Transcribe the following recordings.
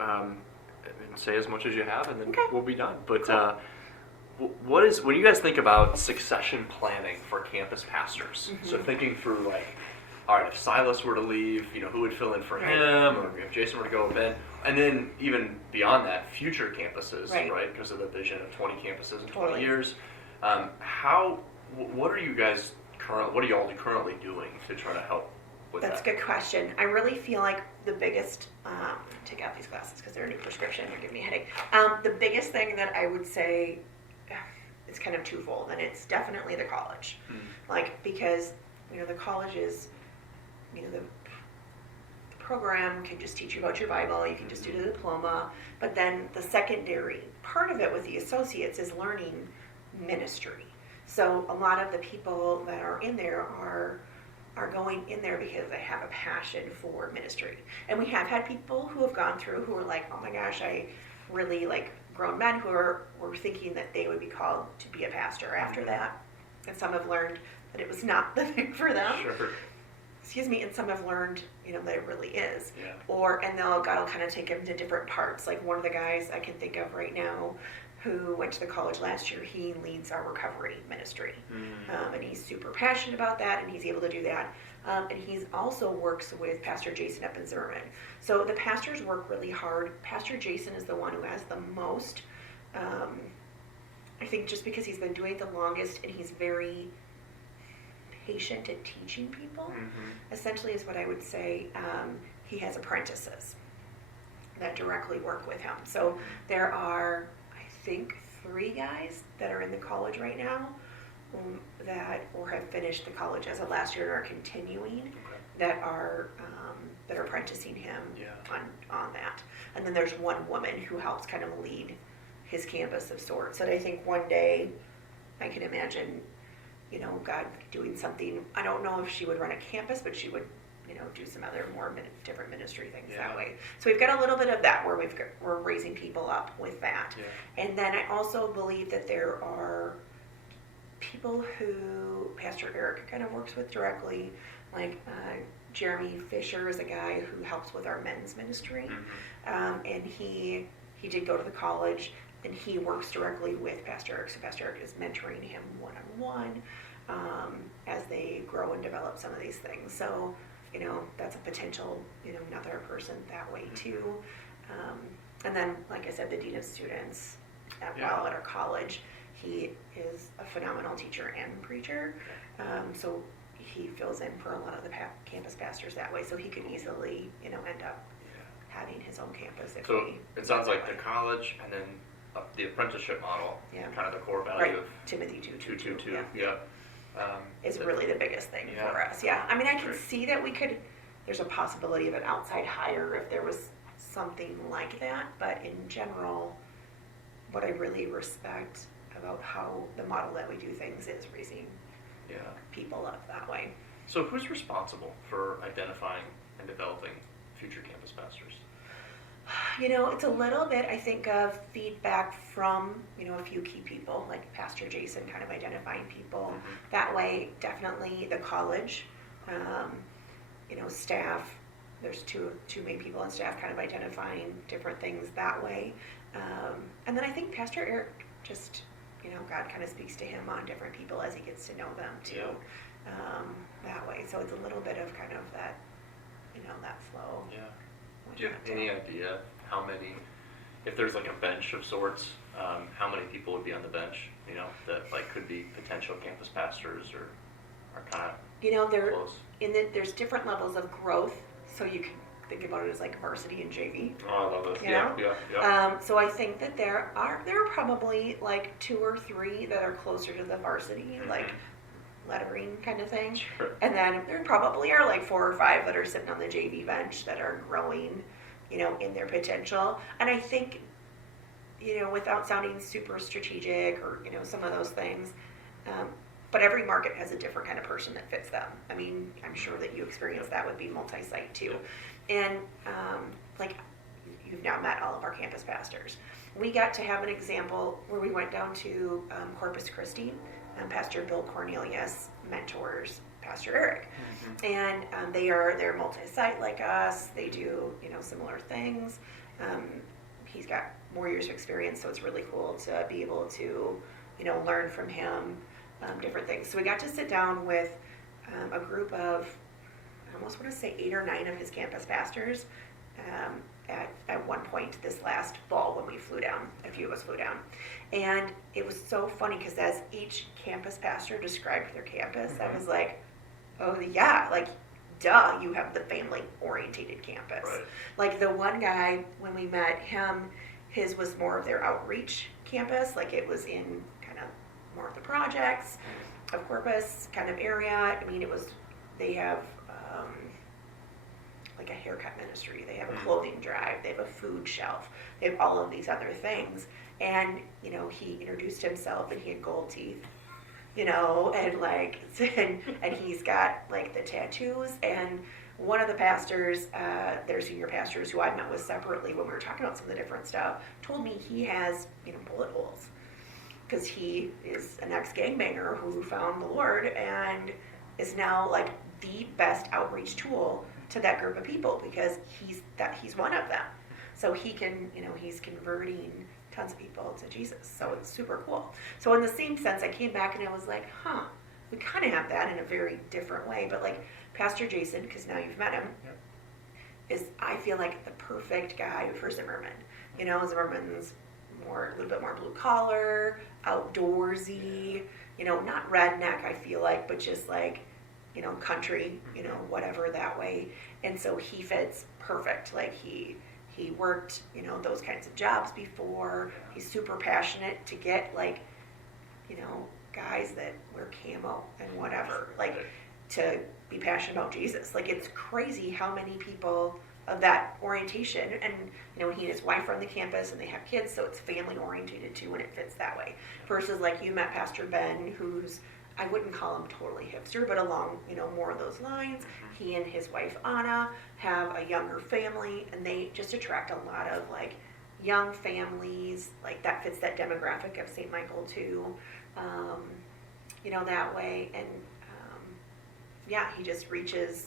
and say as much as you have, and then Okay. we'll be done. But Cool. when you guys think about succession planning for campus pastors? Mm-hmm. So thinking through like, all right, if Silas were to leave, who would fill in for Right. him, or if Jason were to go, Ben, and then even beyond that, future campuses, Right. right? Because of the vision of 20 campuses in 20 Totally. years. What are you guys what are you all currently doing to try to help with That's a that? good question. I really feel like the biggest, take out these glasses because they're a new prescription, they're giving me a headache. The biggest thing that I would say, it's kind of twofold, and it's definitely the college. Because, the college is, the program can just teach you about your Bible, you can just do the diploma, but then the secondary part of it with the associates is learning ministry. So a lot of the people that are in there are going in there because they have a passion for ministry. And we have had people who have gone through who are like, oh my gosh, I really like grown men who were thinking that they would be called to be a pastor after that. And some have learned that it was not the thing for them. Sure. Excuse me, and some have learned, that it really is. Yeah. God will kind of take them to different parts. Like one of the guys I can think of right now who went to the college last year, he leads our recovery ministry. And he's super passionate about that, and he's able to do that. And he's also works with Pastor Jason up in Zimmerman. So the pastors work really hard. Pastor Jason is the one who has the most, I think just because he's been doing it the longest, and he's very patient at teaching people, essentially is what I would say. He has apprentices that directly work with him. So there are, I think, 3 guys that are in the college right now that or have finished the college as of last year and are continuing that are apprenticing him on that. And then there's one woman who helps kind of lead his campus of sorts. And I think one day I can imagine, God doing something. I don't know if she would run a campus, but she would, do some other more different ministry things that way. So we've got a little bit of that where we're raising people up with that. Yeah. And then I also believe that there are people who Pastor Eric kind of works with directly, like Jeremy Fisher is a guy who helps with our men's ministry, and he did go to the college, and he works directly with Pastor Eric. So Pastor Eric is mentoring him one-on-one as they grow and develop some of these things. So, that's a potential, another person that way too. And then, like I said, the dean of students while at our college, he is a phenomenal teacher and preacher. So he fills in for a lot of the campus pastors that way. So he could easily, end up having his own campus. So it sounds like the college and then the apprenticeship model, kind of the core value of Timothy 2:22. Is really the biggest thing for us. Yeah, I mean, I can see that there's a possibility of an outside hire if there was something like that, but in general, what I really respect about how the model that we do things is raising people up that way. So who's responsible for identifying and developing future campus pastors? It's a little bit, I think, of feedback from, a few key people, like Pastor Jason kind of identifying people. That way, definitely the college, staff, there's two main people on staff kind of identifying different things that way. And then I think Pastor Eric just, God kind of speaks to him on different people as he gets to know them too, that way. So it's a little bit of kind of that, that flow. Yeah. Do you have any idea how many, if there's like a bench of sorts, how many people would be on the bench, that like could be potential campus pastors or are kind of close? There's different levels of growth, so you can think about it as like varsity and JV. Oh, I love this. Yeah. So I think that there are probably like 2 or 3 that are closer to the varsity, like lettering kind of thing. Sure. And then there probably are like 4 or 5 that are sitting on the JV bench that are growing, in their potential. And I think, without sounding super strategic or, some of those things, but every market has a different kind of person that fits them. I mean, I'm sure that you experience that with being multi-site too. And like you've now met all of our campus pastors. We got to have an example where we went down to Corpus Christi. Pastor Bill Cornelius mentors Pastor Eric, and they're multi-site like us. They do similar things, He's got more years of experience, so it's really cool to be able to, learn from him different things. So we got to sit down with a group of, I almost want to say 8 or 9 of his campus pastors at one point this last fall when we flew down. A few of us flew down. And it was so funny because as each campus pastor described their campus, I was like, oh yeah, like, duh, you have the family-orientated campus. Right. Like the one guy, when we met him, his was more of their outreach campus. Like it was in kind of more of the projects of Corpus kind of area. I mean, they have like a haircut ministry. They have a clothing drive. They have a food shelf. They have all of these other things. And, he introduced himself and he had gold teeth. And like, and he's got like the tattoos. And one of the pastors, their senior pastors who I met with separately when we were talking about some of the different stuff, told me he has, bullet holes because he is an ex-gangbanger who found the Lord and is now like the best outreach tool to that group of people because he's one of them. So he can, he's converting tons of people to Jesus. So it's super cool. So in the same sense, I came back and I was like, we kind of have that in a very different way. But like Pastor Jason, because now you've met him, is I feel like the perfect guy for Zimmerman. Zimmerman's a little bit more blue collar, outdoorsy, not redneck, I feel like, but just like, country, whatever that way. And so he fits perfect. Like he worked, those kinds of jobs before. He's super passionate to get like, guys that wear camo and whatever, like to be passionate about Jesus. Like it's crazy how many people of that orientation, and he and his wife are on the campus and they have kids, so it's family orientated too, and it fits that way. Versus like you met Pastor Ben, who's, I wouldn't call him totally hipster, but along, more of those lines. He and his wife Anna have a younger family, and they just attract a lot of like young families. Like that fits that demographic of St. Michael too, that way. And he just reaches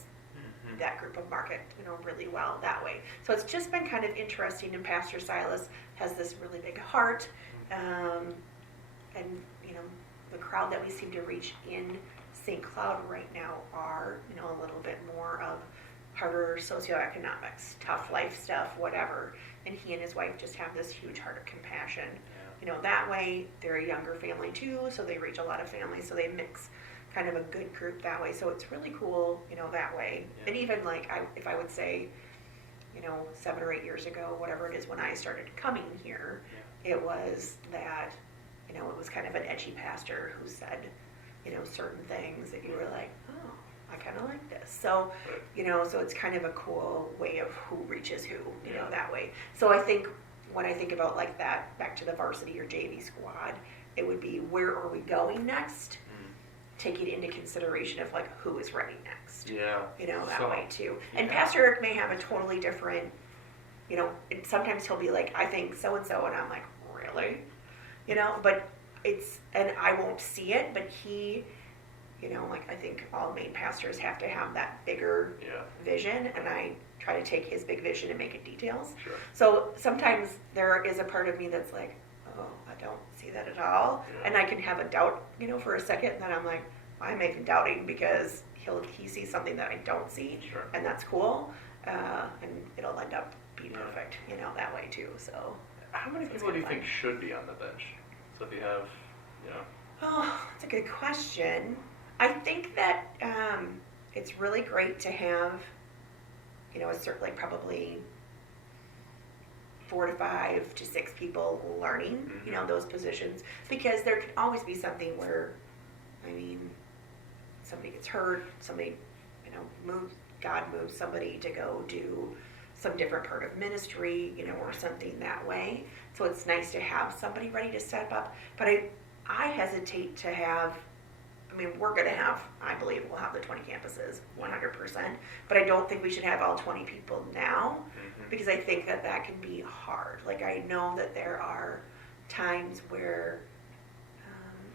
that group of market, really well that way. So it's just been kind of interesting. And Pastor Silas has this really big heart, and the crowd that we seem to reach in St. Cloud right now are, a little bit more of harder socioeconomics, tough life stuff, whatever. And he and his wife just have this huge heart of compassion. That way they're a younger family too, so they reach a lot of families, so they mix kind of a good group that way. So it's really cool, that way. Yeah. And even like, if I would say, 7 or 8 years ago, whatever it is, when I started coming here, it was that, it was kind of an edgy pastor who said, certain things that you were like, oh, I kind of like this. So, so it's kind of a cool way of who reaches who, that way. So I think when I think about like that, back to the varsity or JV squad, it would be, where are we going next? Taking into consideration of like who is ready next. That way too. And Pastor Eric may have a totally different, and sometimes he'll be like, I think so-and-so, and I'm like, really? But and I won't see it, but he, like I think all main pastors have to have that bigger vision, and I try to take his big vision and make it details. Sure. So sometimes there is a part of me that's like, oh, I don't see that at all. Yeah. And I can have a doubt, for a second, and then I'm like, why am I even doubting? Because he sees something that I don't see, sure. And that's cool, and it'll end up being perfect, that way too. So how many people do you think should be on the bench? So if you have, Oh, that's a good question. I think that it's really great to have, certainly probably 4 to 5 to 6 people learning, those positions, because there can always be something where, somebody gets hurt, somebody, God moves somebody to go do some different part of ministry, or something that way. So it's nice to have somebody ready to step up. But I hesitate to have, we're going to have, I believe we'll have the 20 campuses, 100%. But I don't think we should have all 20 people now, because I think that can be hard. Like I know that there are times where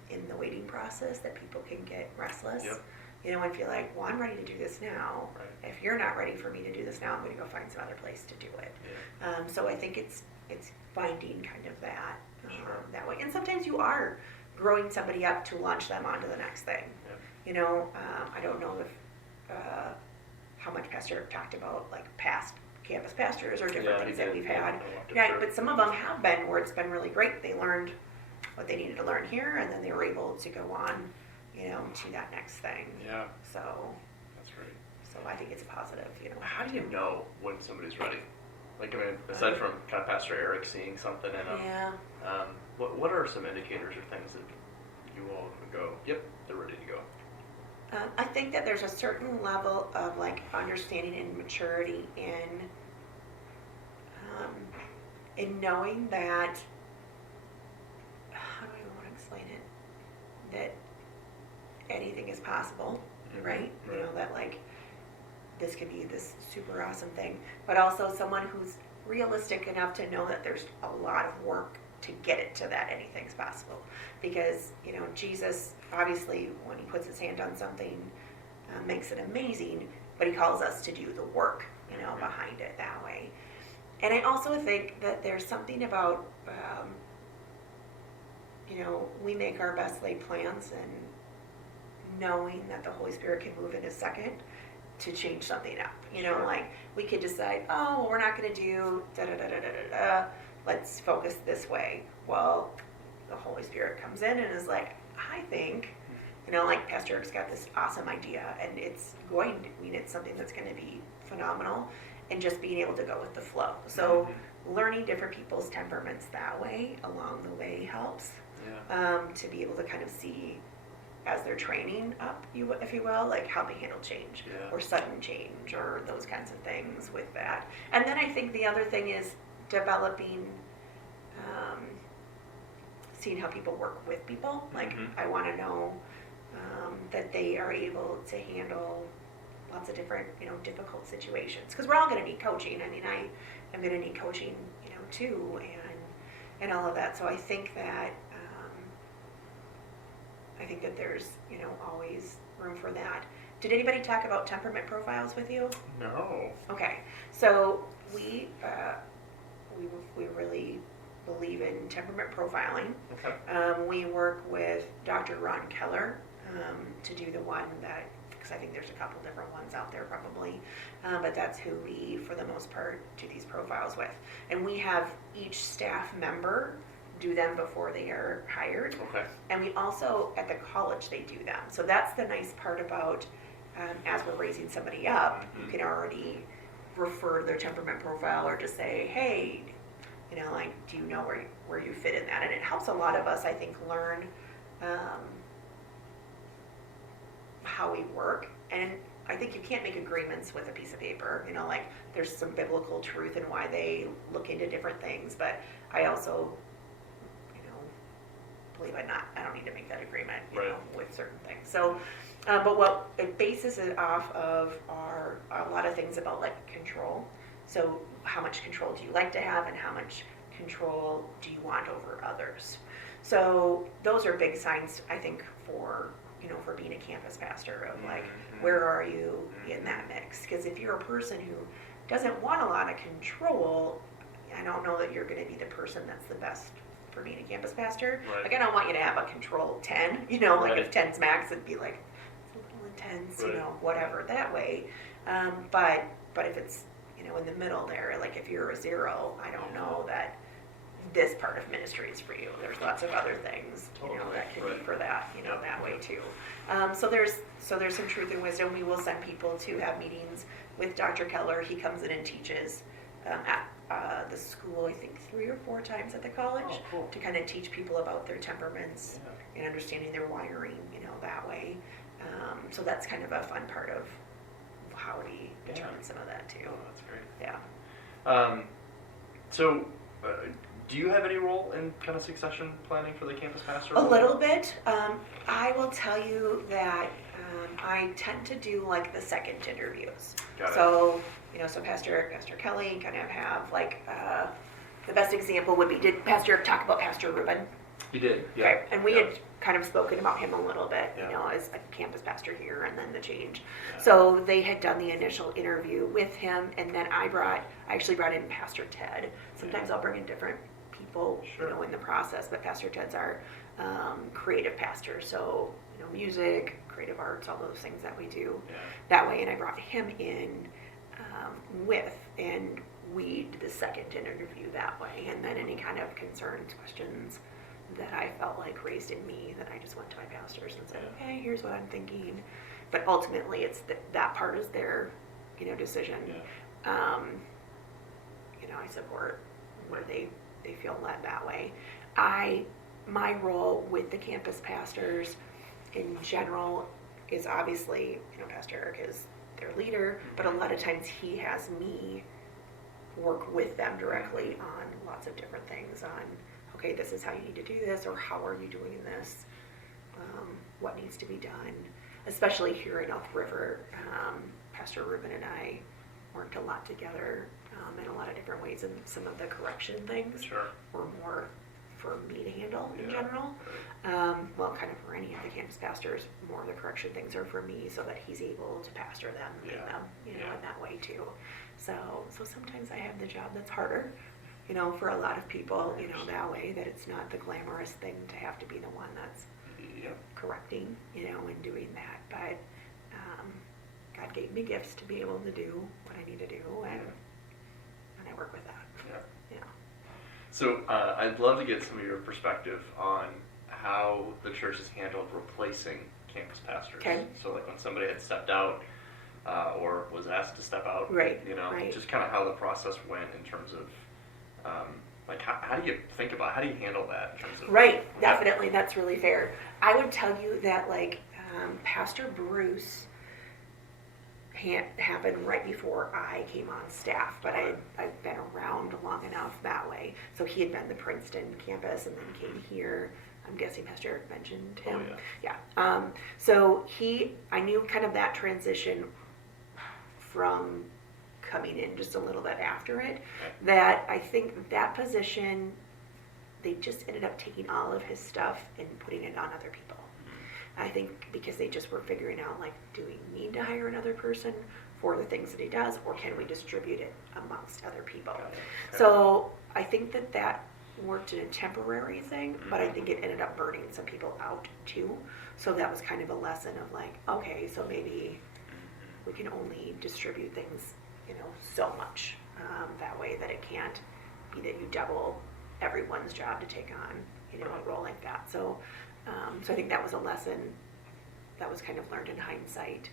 in the waiting process that people can get restless. Yep. and feel like, well, I'm ready to do this now. Right. If you're not ready for me to do this now, I'm going to go find some other place to do it. Yeah. So I think it's finding kind of that Sure. that way. And sometimes you are growing somebody up to launch them onto the next thing. Yeah. I don't know if how much Pastor Eric talked about like past campus pastors or different things that we've had. Right, but some of them have been where it's been really great. They learned what they needed to learn here, and then they were able to go on, to that next thing. Yeah. So That's great. So I think it's positive. How do you know when somebody's ready? Like, I mean, aside from kind of Pastor Eric seeing something in them, Yeah. what are some indicators or things that you all would go, yep, they're ready to go? I think that there's a certain level of like understanding and maturity in knowing that, how do I want to explain it? That anything is possible, right? That like this could be this super awesome thing, but also someone who's realistic enough to know that there's a lot of work to get it to that anything's possible. Because, Jesus, obviously, when he puts his hand on something, makes it amazing, but he calls us to do the work, behind it that way. And I also think that there's something about, we make our best laid plans, and knowing that the Holy Spirit can move in a second to change something up. Sure. Like we could decide, oh, well, we're not going to do da-da-da-da-da-da. Let's focus this way. Well, the Holy Spirit comes in and is like, I think, like Pastor Eric's got this awesome idea, and it's something that's going to be phenomenal, and just being able to go with the flow. So learning different people's temperaments that way along the way helps. Yeah. To be able to kind of see as they're training up, if you will, like how they handle change or sudden change or those kinds of things with that. And then I think the other thing is developing, seeing how people work with people. Like I want to know that they are able to handle lots of different, difficult situations. Because we're all going to need coaching. I mean, I am going to need coaching, too, and all of that. So I think that there's, always room for that. Did anybody talk about temperament profiles with you? No. Okay, so we really believe in temperament profiling. Okay. We work with Dr. Ron Keller to do the one that, because I think there's a couple different ones out there probably, but that's who we, for the most part, do these profiles with. And we have each staff member do them before they are hired. Okay. And we also, at the college, they do them. So that's the nice part about, as we're raising somebody up, you can already refer to their temperament profile or just say, hey, like, do you know where you fit in that? And it helps a lot of us, I think, learn how we work. And I think you can't make agreements with a piece of paper. Like, there's some biblical truth in why they look into different things. But I also, believe I don't need to make that agreement, with certain things. So, but what it bases it off of are a lot of things about like control. So how much control do you like to have, and how much control do you want over others? So those are big signs, I think, for being a campus pastor of like, where are you in that mix? Because if you're a person who doesn't want a lot of control, I don't know that you're going to be the person that's the best for being a campus pastor. Right. Like, I don't want you to have a control 10, like Right. if 10's max, it'd be like, it's a little intense, Right. Whatever, that way. But if it's, in the middle there, like if you're a 0, I don't know that this part of ministry is for you. There's lots of other things, that can be for that, that way too. So there's some truth and wisdom. We will send people to have meetings with Dr. Keller. He comes in and teaches at the school, I think 3 or 4 times at the college. Oh, cool. To kind of teach people about their temperaments and understanding their wiring, that way. So that's kind of a fun part of how we determine some of that too. Oh, that's great. Yeah. So, do you have any role in kind of succession planning for the campus pastor? A little bit. I will tell you that I tend to do like the second interviews. Got it. So, so Pastor Eric, Pastor Kelly kind of have like, the best example would be, did Pastor Eric talk about Pastor Ruben? He did, yeah. Okay, and we yeah. had kind of spoken about him a little bit, Yeah. you know, as a campus pastor here and then the change. Yeah. So they had done the initial interview with him, and then I actually brought in Pastor Ted. Sometimes I'll bring in different people, Sure. you know, in the process, but Pastor Ted's our creative pastor, so, you know, music, creative arts, all those things that we do Yeah. that way, and I brought him in and we did the second interview that way, and then any kind of concerns, questions that I felt like raised in me, that I just went to my pastors and said, Yeah. okay, here's what I'm thinking. But ultimately, it's that part is their, you know, decision. Yeah. You know, I support where they feel led that way. My role with the campus pastors in general is obviously, you know, Pastor Eric is their leader, but a lot of times he has me work with them directly on lots of different things on, okay, this is how you need to do this, or how are you doing this, what needs to be done, especially here in Elk River. Pastor Ruben and I worked a lot together in a lot of different ways, and some of the correction things Sure. were more for me to handle in Yeah. general. Well, kind of for any of the campus pastors, more of the correction things are for me so that he's able to pastor them, Yeah. lead them, you know, Yeah. in that way too. So sometimes I have the job that's harder, you know, for a lot of people, you know, that way, that it's not the glamorous thing to have to be the one that's Yeah. correcting, you know, and doing that. But God gave me gifts to be able to do what I need to do, and I work with that. Yeah. Yeah. So I'd love to get some of your perspective on how the church has handled replacing campus pastors. Okay. So like when somebody had stepped out or was asked to step out, Right, you know, right. just kind of how the process went in terms of like how do you think about, how do you handle that in terms of Right, Yeah. definitely, that's really fair. I would tell you that, like, Pastor Bruce happened right before I came on staff, but I've been around long enough that way. So he had been the Princeton campus and then came here. I'm guessing Pastor Eric mentioned him. Oh, yeah. Yeah. So I knew kind of that transition from coming in just a little bit after it, that I think that position, they just ended up taking all of his stuff and putting it on other people. I think because they just were figuring out, like, do we need to hire another person for the things that he does, or can we distribute it amongst other people? Got it. Okay. So I think that worked in a temporary thing, but I think it ended up burning some people out too. So that was kind of a lesson of, like, okay, so maybe we can only distribute things, you know, so much that way, that it can't be that you double everyone's job to take on, you know, a role like that. So I think that was a lesson that was kind of learned in hindsight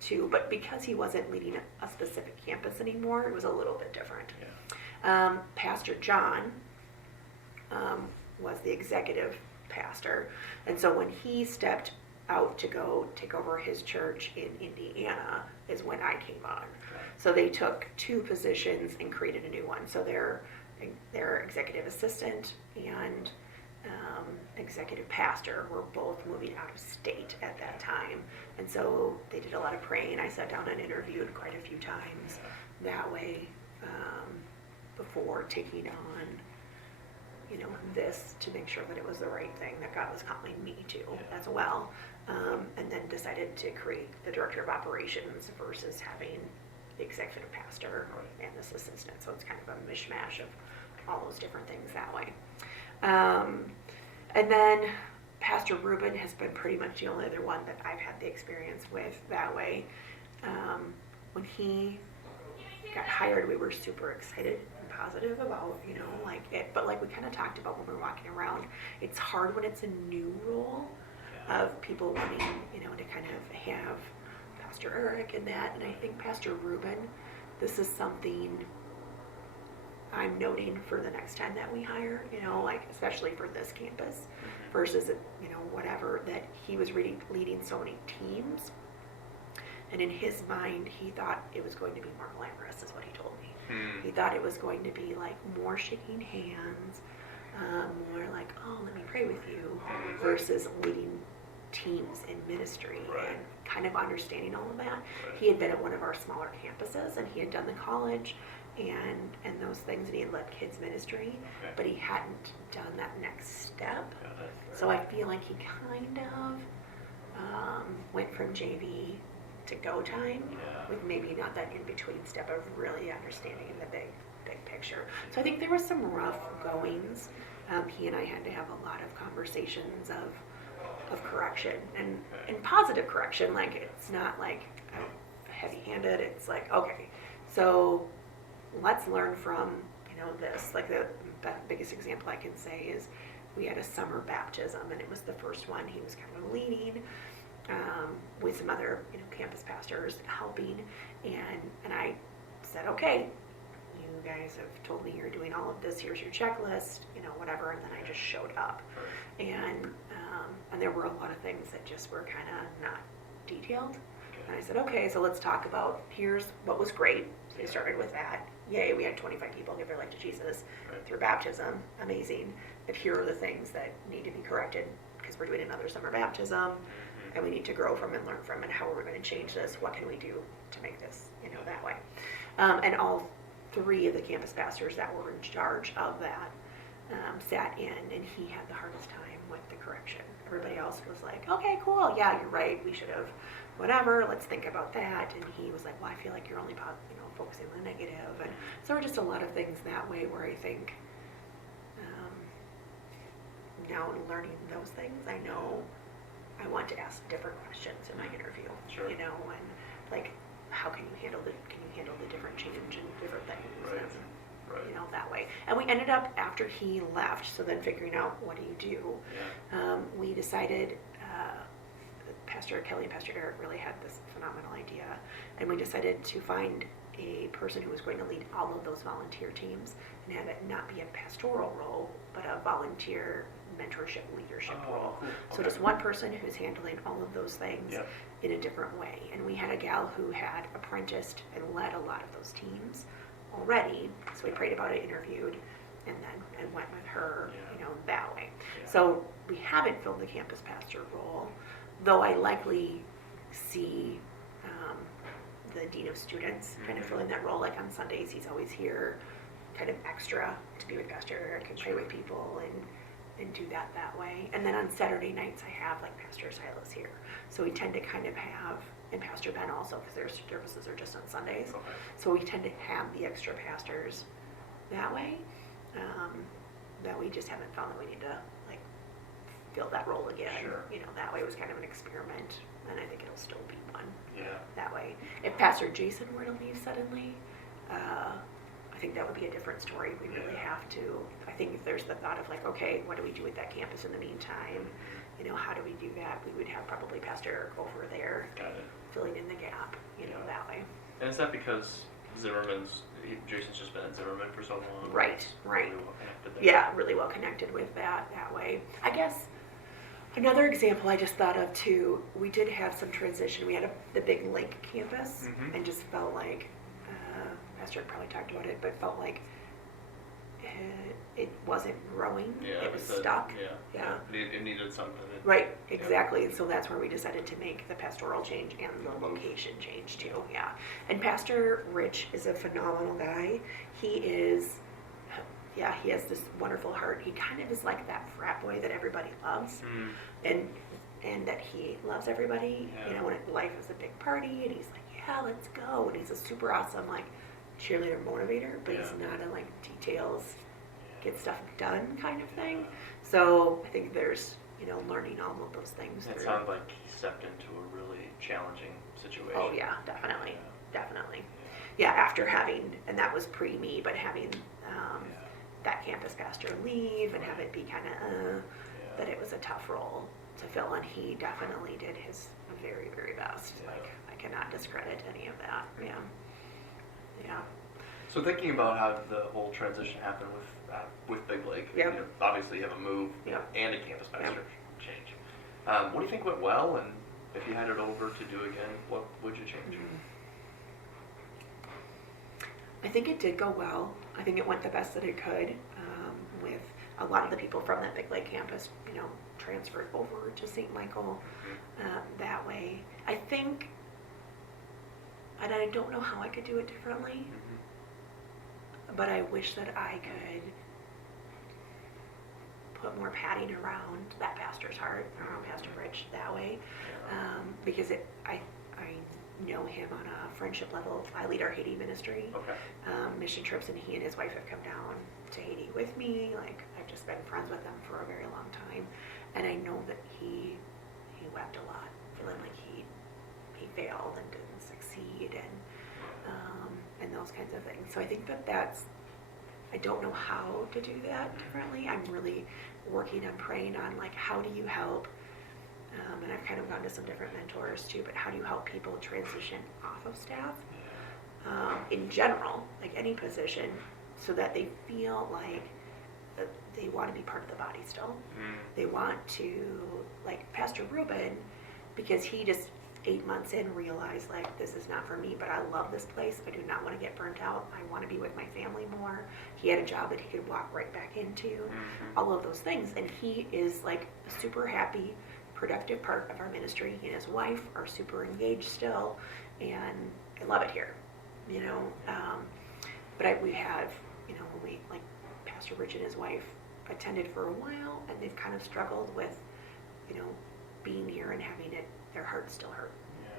too. But because he wasn't leading a specific campus anymore, it was a little bit different. Yeah. Pastor John was the executive pastor, and so when he stepped out to go take over his church in Indiana is when I came on. Okay. So they took two positions and created a new one. So their executive assistant and executive pastor were both moving out of state at that time, and so they did a lot of praying. I sat down and interviewed quite a few times that way before taking on, you know, this, to make sure that it was the right thing that God was calling me to as well, and then decided to create the director of operations versus having the executive pastor and this assistant. So it's kind of a mishmash of all those different things that way. And then Pastor Ruben has been pretty much the only other one that I've had the experience with that way. When he got hired, we were super excited and positive about, you know, like it, but like we kind of talked about when we were walking around, it's hard when it's a new role of people wanting, you know, to kind of have Pastor Eric and that. And I think Pastor Ruben, this is something I'm noting for the next time that we hire, you know, like especially for this campus versus, you know, whatever, that he was leading so many teams. And in his mind, he thought it was going to be more glamorous, is what he told me. He thought it was going to be like more shaking hands, more like, oh, let me pray with you, versus leading teams in ministry and kind of understanding all of that. He had been at one of our smaller campuses, and he had done the college and those things, and he had led kids ministry, Okay. but he hadn't done that next step. Got it. So I feel like he kind of went from JV to go time Yeah. with maybe not that in between step of really understanding the big picture. So I think there was some rough goings. He and I had to have a lot of conversations of correction and positive correction. Like, it's not like heavy-handed. It's like, okay, so let's learn from, this. Like, the biggest example I can say is we had a summer baptism, and it was the first one. He was kind of leading with some other, campus pastors helping, and I said, okay, you guys have told me you're doing all of this. Here's your checklist, whatever. And then I just showed up, and there were a lot of things that just were kind of not detailed. And I said, okay, so let's talk about, here's what was great. So we started with that. Yay, we had 25 people give their life to Jesus through baptism. Amazing. But here are the things that need to be corrected because we're doing another summer baptism, and we need to grow from and learn from, and how are we going to change this? What can we do to make this, that way? And all three of the campus pastors that were in charge of that sat in, and he had the hardest time with the correction. Everybody else was like, okay, cool, yeah, you're right, we should have whatever, let's think about that. And he was like, well, I feel like you're only focusing on the negative. And so there were just a lot of things that way where I think now in learning those things, I know I want to ask different questions in my interview. Sure. And like, how can you handle the different change and different things? Right. And, that way. And we ended up, after he left, so then figuring out what do you do, we decided, Pastor Kelly and Pastor Eric really had this phenomenal idea, and we decided to find a person who was going to lead all of those volunteer teams and have it not be a pastoral role, but a volunteer mentorship leadership role. Cool. So just one person who's handling all of those things in a different way. And we had a gal who had apprenticed and led a lot of those teams already, so we prayed about it, interviewed, and went with her, that way. So we haven't filled the campus pastor role, though I likely see the dean of students kind of filling that role. Like on Sundays, he's always here, kind of extra to be with Pastor Eric and pray with people and do that way. And then on Saturday nights, I have like Pastor Silas here, so we tend to kind of have, and Pastor Ben also, because their services are just on Sundays. Okay. So we tend to have the extra pastors that way. That we just haven't found that we need to like fill that role again. Sure. That way it was kind of an experiment, and I think it'll still be one. Yeah. That way. If Pastor Jason were to leave suddenly, I think that would be a different story. We really have to. I think if there's the thought of like, okay, what do we do with that campus in the meantime? How do we do that? We would have probably Pastor Eric over there, Got it. filling in the gap, that way. And is that because Jason's just been at Zimmerman for so long? Right. Really well connected there? Yeah, really well connected with that way. I guess another example I just thought of too, we did have some transition. We had the big Lake campus, and just felt like, Pastor probably talked about it, but felt like it wasn't growing. Yeah, it was stuck. Yeah. It needed something. Right, exactly. And so that's where we decided to make the pastoral change and the location change too. Yeah. And Pastor Rich is a phenomenal guy. He has this wonderful heart. He kind of is like that frat boy that everybody loves, and that he loves everybody. Yeah. When life is a big party, and he's like, yeah, let's go. And he's a super awesome like cheerleader motivator, but he's not a like details, get stuff done kind of thing. So I think there's learning all of those things. It sounds like he stepped into a really challenging situation. Oh yeah, definitely. Yeah, after having, and that was pre me, but having that campus pastor leave and have it be kind of that it was a tough role to fill, and he definitely did his very, very best. Like, I cannot discredit any of that. Yeah. So thinking about how the whole transition happened with Big Lake, obviously you have a move and a campus pastor change. What do you think went well, and if you had it over to do again, what would you change? I think it did go well. I think it went the best that it could, with a lot of the people from that Big Lake campus, transferred over to St. Michael that way. I think, and I don't know how I could do it differently. but I wish that I could put more padding around that pastor's heart, around Pastor Rich that way, because I know him on a friendship level. I lead our Haiti ministry, mission trips, and he and his wife have come down to Haiti with me. Like, I've just been friends with them for a very long time, and I know that he wept a lot, feeling like he failed and didn't succeed, and those kinds of things. So I think I don't know how to do that differently. I'm really working on praying on, like, how do you help, and I've kind of gone to some different mentors too, but how do you help people transition off of staff in general, like any position, so that they feel like that they want to be part of the body still. They want to, like Pastor Ruben, because he just 8 months in realized, like, this is not for me, but I love this place. I do not want to get burnt out. I want to be with my family more. He had a job that he could walk right back into, all of those things. And he is like a super happy, productive part of our ministry. He and his wife are super engaged still, and I love it here, you know. But we have, you know, when we, like, Pastor Rich and his wife attended for a while, and they've kind of struggled with, you know, being here and having it, their hearts still hurt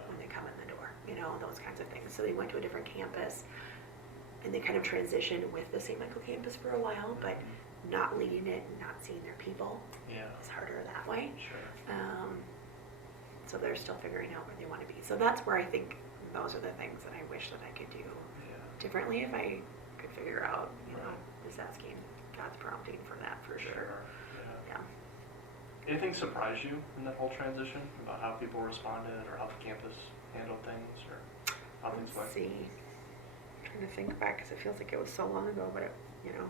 when they come in the door, you know, those kinds of things. So they went to a different campus, and they kind of transitioned with the St. Michael campus for a while, but not leading it and not seeing their people is harder that way. So they're still figuring out where they want to be. So that's where I think those are the things that I wish that I could do differently if I could figure out, you know, just asking God's prompting for that for sure. Yeah. Anything surprise you in that whole transition about how people responded or how the campus handled things or how things went? Let's see. I'm trying to think back because it feels like it was so long ago, but it, you know,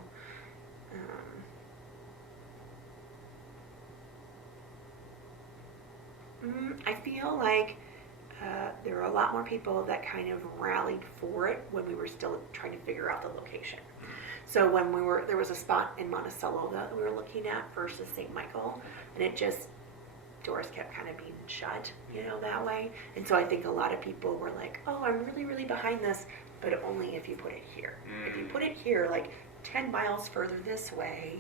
I feel like there were a lot more people that kind of rallied for it when we were still trying to figure out the location. So when there was a spot in Monticello that we were looking at versus St. Michael, and it just, doors kept kind of being shut, you know, that way. And so I think a lot of people were like, oh, I'm really, really behind this, but only if you put it here. If you put it here, like 10 miles further this way,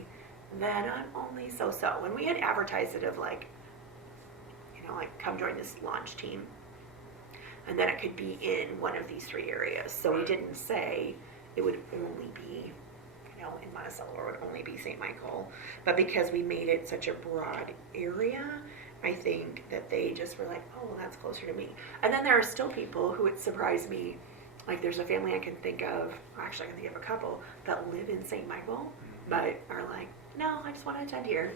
then I'm only so-so. And we had advertised it of like, you know, like, come join this launch team. And then it could be in one of these 3 areas. So we didn't say it would only be, you know, in Monticello or it would only be St. Michael. But because we made it such a broad area, I think that they just were like, oh, well, that's closer to me. And then there are still people who it surprised me. Like, there's a family I can think of, actually I can think of a couple, that live in St. Michael, but are like, no, I just want to attend here.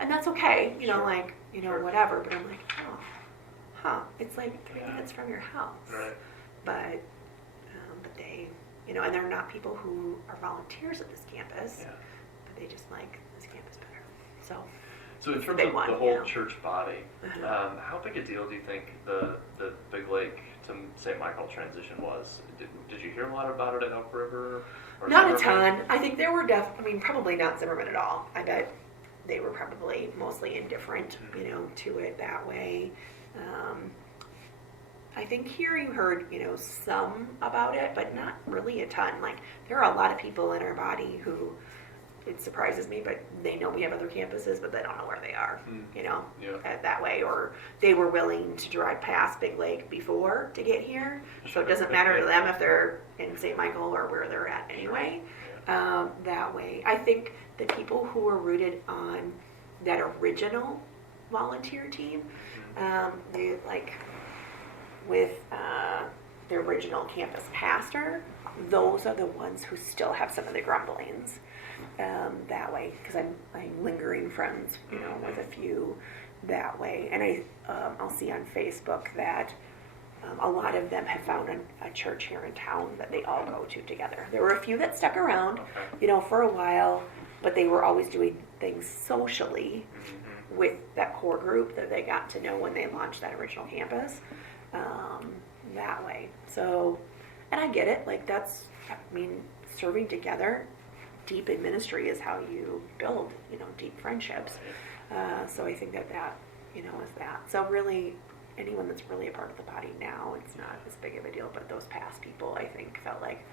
And that's okay, you know, like, you know, whatever. But I'm like, oh, it's like 3 minutes from your house. But they, you know, and they're not people who are volunteers at this campus, but they just like this campus better. So in terms of the whole church body, how big a deal do you think the Big Lake to St. Michael transition was? Did you hear a lot about it at Elk River? Or not a ton. I think there were probably not Zimmerman at all. I bet they were probably mostly indifferent, you know, to it that way. I think here you heard, you know, some about it, but not really a ton. Like, there are a lot of people in our body who, it surprises me, but they know we have other campuses, but they don't know where they are, you know, that way. Or they were willing to drive past Big Lake before to get here. So it doesn't matter to them if they're in St. Michael or where they're at anyway. That way. I think the people who were rooted on that original volunteer team, they like with the original campus pastor, those are the ones who still have some of the grumblings that way, because I'm lingering friends, you know, with a few that way. And I'll see on Facebook that a lot of them have found a church here in town that they all go to together. There were a few that stuck around, you know, for a while, but they were always doing things socially with that core group that they got to know when they launched that original campus, that way. So, and I get it, like, that's, I mean, serving together, deep in ministry is how you build, you know, deep friendships. So I think that, you know, is that. So really, anyone that's really a part of the body now, it's not as big of a deal, but those past people, I think, felt like,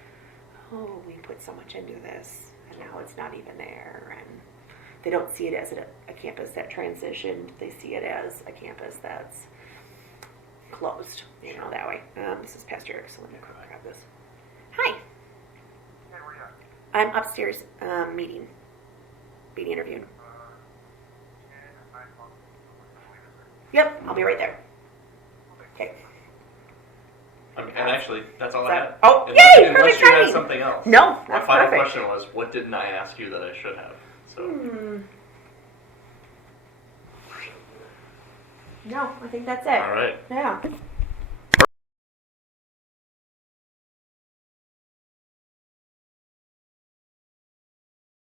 oh, we put so much into this, and now it's not even there, and they don't see it as a campus that transitioned. They see it as a campus that's closed, that way. This is Pastor Eric, so let me grab this. Hi. I'm upstairs meeting, being interviewed. Yep, I'll be right there. Okay. And actually, that's all I had. Oh, Unless, yay! unless Perfect you had timing. something else. No, My that's final perfect. question was, what didn't I ask you that I should have? So. No, I think that's it. All right. Yeah.